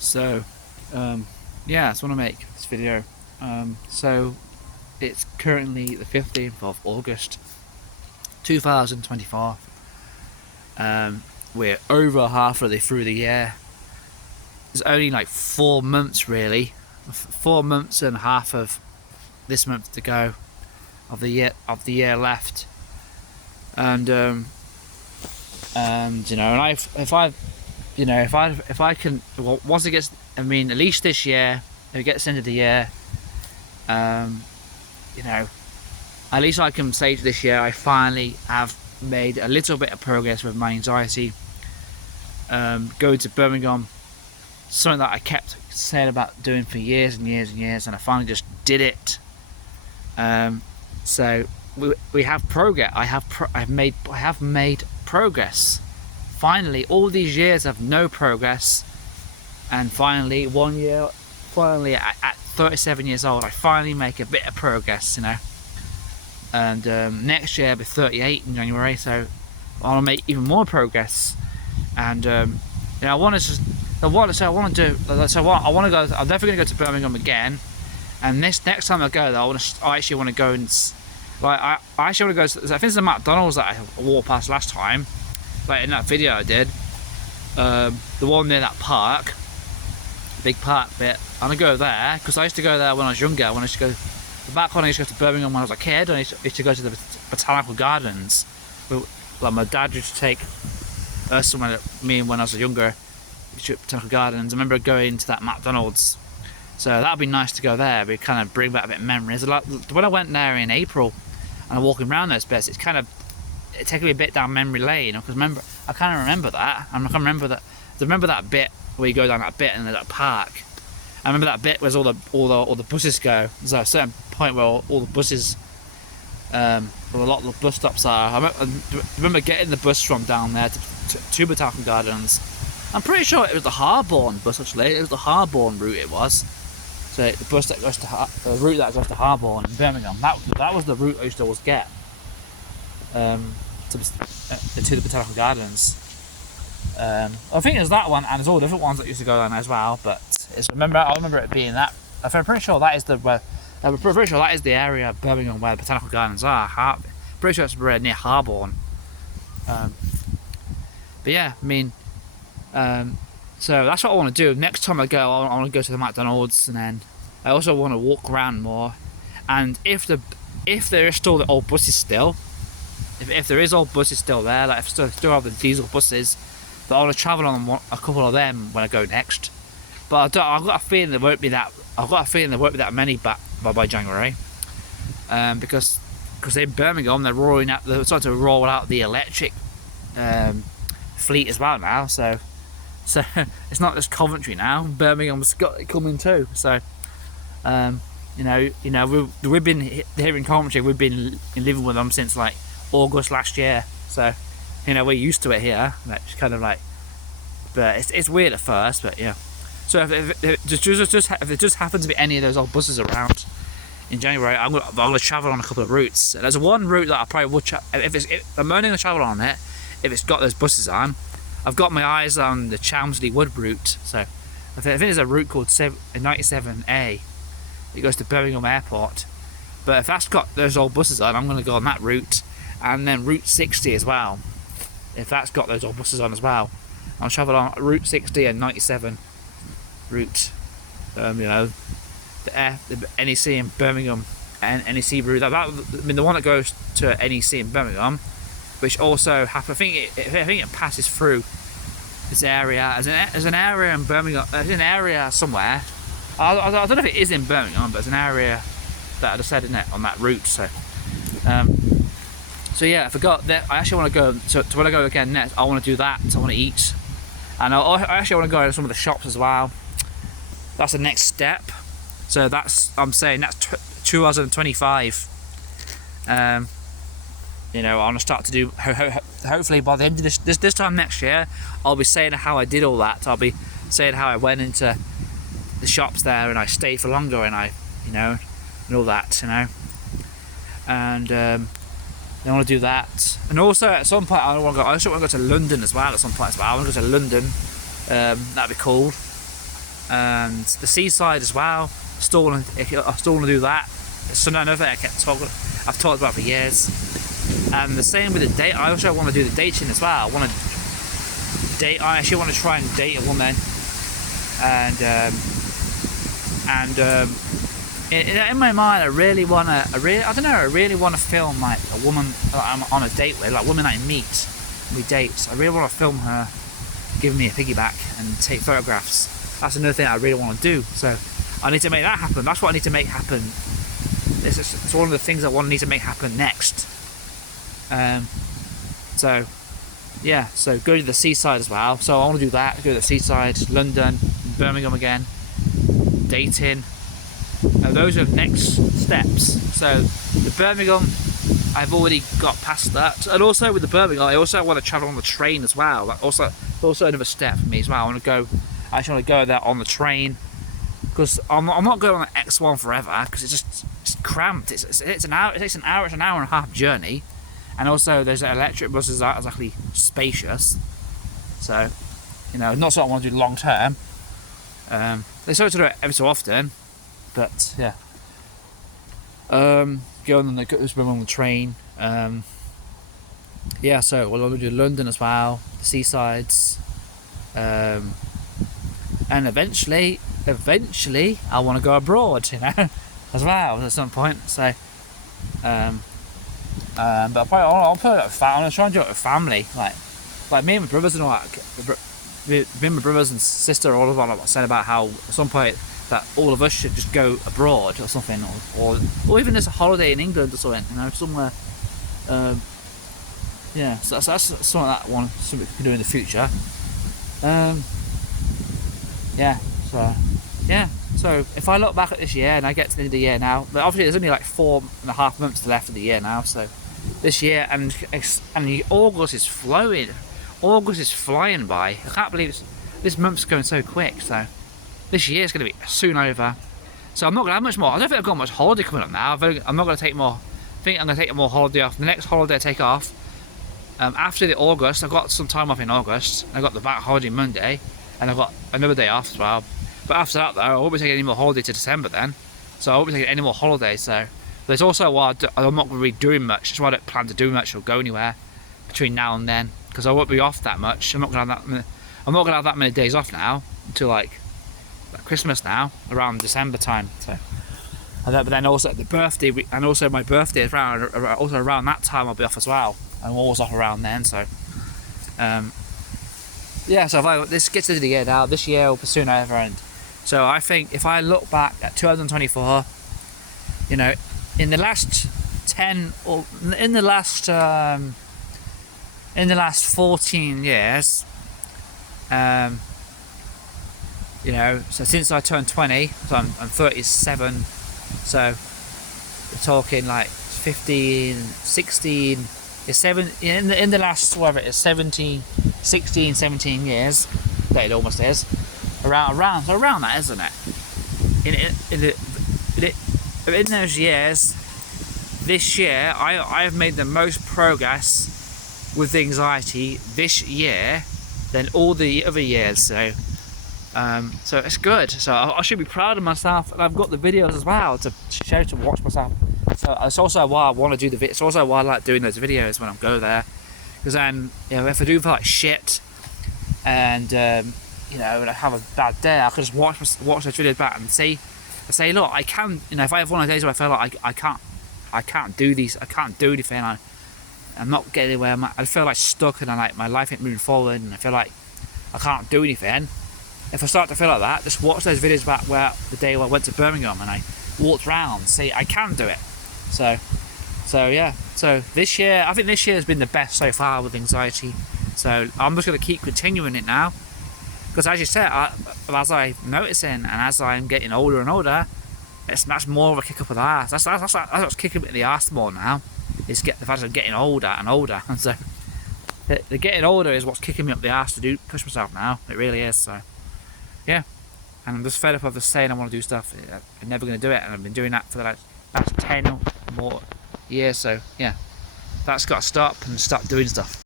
So yeah, I just want to make this video. So it's currently the 15th of August 2024. We're over halfway through the year. There's only like 4 months really, 4 months and a half of this month to go of the year left. And you know, and if I can, well, once it gets, I mean, at least this year, if it gets into the year, you know, at least I can say to this year, I finally have made a little bit of progress with my anxiety. Going to Birmingham, something that I kept saying about doing for years and years and years, and I finally just did it. So we have progress. I have made progress. Finally, all these years of no progress, and finally 1 year, finally at 37 years old, I finally make a bit of progress, you know. And next year I'll be 38 in January, so I'll make even more progress. And you know, I want to go. I'm definitely going to go to Birmingham again. And this next time I go there, I actually want to go and I actually want to go. I think it's the McDonald's that I walked past last time, like in that video I did. The one near that park, big park bit. I'm gonna go there because I used to go there when I was younger. When I used to go back when I used to go to Birmingham when I was a kid, I used to go to the botanical gardens. Like my dad used to take us when I was younger. To botanical gardens. I remember going to that McDonald's. So that'd be nice to go there. We kind of bring back a bit of memories. Like when I went there in April and I'm walking around those bits, it takes me a bit down memory lane. Because I kind of remember that. I remember that bit where you go down that bit and there's that park. I remember that bit where all the buses go. There's a certain point where all the buses, where a lot of the bus stops are. I remember getting the bus from down there to Botanical Gardens. I'm pretty sure it was the Harborne bus actually. It was the Harborne route. It was. So the bus that goes to the route that goes to Harborne in Birmingham. That was the route I used to always get to the Botanical Gardens. I think there's that one, and there's all different ones that used to go down as well. But I remember it being that. I'm pretty sure that is the area of Birmingham where the Botanical Gardens are. Pretty sure it's near Harborne. But yeah, I mean, so that's what I want to do. Next time I go, I want to go to the McDonald's, and then I also want to walk around more. And if there is still the old buses still, if there is old buses still there, like if still have the diesel buses, but I want to travel on a couple of them when I go next. But I've got a feeling there won't be that many by January, because in Birmingham they're starting to roll out the electric fleet as well now. So it's not just Coventry now. Birmingham's got it coming too. So you know we've been here in Coventry. We've been living with them since like August last year. So you know we're used to it here. It's kind of like, but it's weird at first. But yeah. So if it just happens to be any of those old buses around in January, I'm gonna travel on a couple of routes. There's one route that I probably would if I'm only gonna travel on it if it's got those buses on. I've got my eyes on the Chelmsley Wood route. So I think there's a route called 97A. It goes to Birmingham Airport. But if that's got those old buses on, I'm going to go on that route. And then Route 60 as well. If that's got those old buses on as well, I'll travel on Route 60 and 97 route. You know, the NEC in Birmingham and NEC route. I mean, the one that goes to NEC in Birmingham, which also happens. I think it passes through this area. There's an area in Birmingham. There's an area somewhere. I don't know if it is in Birmingham, but it's an area that I just said, isn't it, on that route. So, so yeah, I forgot that. I actually want to go. So when I go again next, I want to do that. So I want to eat, and I actually want to go to some of the shops as well. That's the next step. So I'm saying that's 2025. You know, I want to start to do. Hopefully, by the end of this time next year, I'll be saying how I did all that. I'll be saying how I went into the shops there and I stayed for longer and and all that, And I want to do that. And also at some point, I also want to go to London as well. At some point as well, I want to go to London. That'd be cool. and the seaside as well. Still want to do that. It's another thing I've talked about for years. And the same with the date. I also want to do the dating as well. I actually want to try and date a woman, and in my mind, I really want to film like a woman that I'm on a date with, like a woman I meet, we date. I really want to film her, giving me a piggyback and take photographs. That's another thing I really want to do. So I need to make that happen. That's what I need to make happen. It's one of the things I need to make happen next. So yeah, so go to the seaside as well. So I want to do that. Go to the seaside, London, Birmingham again, dating. Those are the next steps. So the Birmingham, I've already got past that, and also with the Birmingham, I also want to travel on the train as well. That also another step for me as well. I actually want to go there on the train, because I'm not going on the X1 forever, because it's cramped. It's an hour. It takes an hour. It's an hour and a half journey, and also there's electric buses that are actually spacious. So, not something I want to do long term. They sort of do it every so often, but yeah. Going on the train. Yeah, so we'll do London as well, the seasides, and eventually I want to go abroad, as well at some point. So, but I'll put it with I'm gonna try and do it with family, like me and my brothers and all that. Me and my brothers and sister, all of them, said about how at some point that all of us should just go abroad or something, or even just a holiday in England or something, somewhere. Yeah, so that's something that something we can do in the future. So if I look back at this year and I get to the end of the year now, but obviously there's only like 4.5 months left of the year now. So this year and August is flowing. August is flying by. I can't believe this month's going so quick. So this year is going to be soon over. So I'm not going to have much more. I don't think I've got much holiday coming up now. I'm not going to take more. I think I'm going to take more holiday off. The next holiday I take off, after the August, I've got some time off in August. I've got the back holiday Monday, and I've got another day off as well. But after that though, I won't be taking any more holiday to December then. So I won't be taking any more holidays. So there's also why I'm not really doing much. That's why I don't plan to do much or go anywhere between now and then, because I won't be off that much. I'm not going to have that many days off now until like Christmas now, around December time. So, but then also the birthday, and also my birthday is around that time I'll be off as well. I'm always off around then. So, yeah. So if this gets to the year now, this year will be soon over, and so I think if I look back at 2024, in the last 10 or in the last 14 years, so since I turned 20, so I'm 37, so we're talking like 15, 16, in the last, whatever it is, 17 years, that it almost is, around that, isn't it? In those years, this year, I have made the most progress with anxiety this year than all the other years, so it's good. So I should be proud of myself, and I've got the videos as well to show, to watch myself. So it's also why I want to do the videos. It's also why I like doing those videos when I go there, because then if I do feel like shit, and when I have a bad day, I can just watch those videos back and say, look, I can. If I have one of those days where I feel like I can't do these, I can't do anything, I'm not getting anywhere. I feel like stuck, and my life ain't moving forward, and I feel like I can't do anything. If I start to feel like that, just watch those videos back where the day I went to Birmingham and I walked around, see I can do it. So yeah. So this year, I think this year has been the best so far with anxiety. So I'm just going to keep continuing it now, because as you said, as I'm noticing and as I'm getting older and older, that's more of a kick up of the arse. That's what's kicking me in the arse more now. Is the fact that I'm getting older and older, and so the getting older is what's kicking me up the arse to push myself now. It really is. So yeah, and I'm just fed up of just saying I want to do stuff. I'm never going to do it, and I've been doing that for the last 10 or more years. So yeah, that's got to stop and start doing stuff.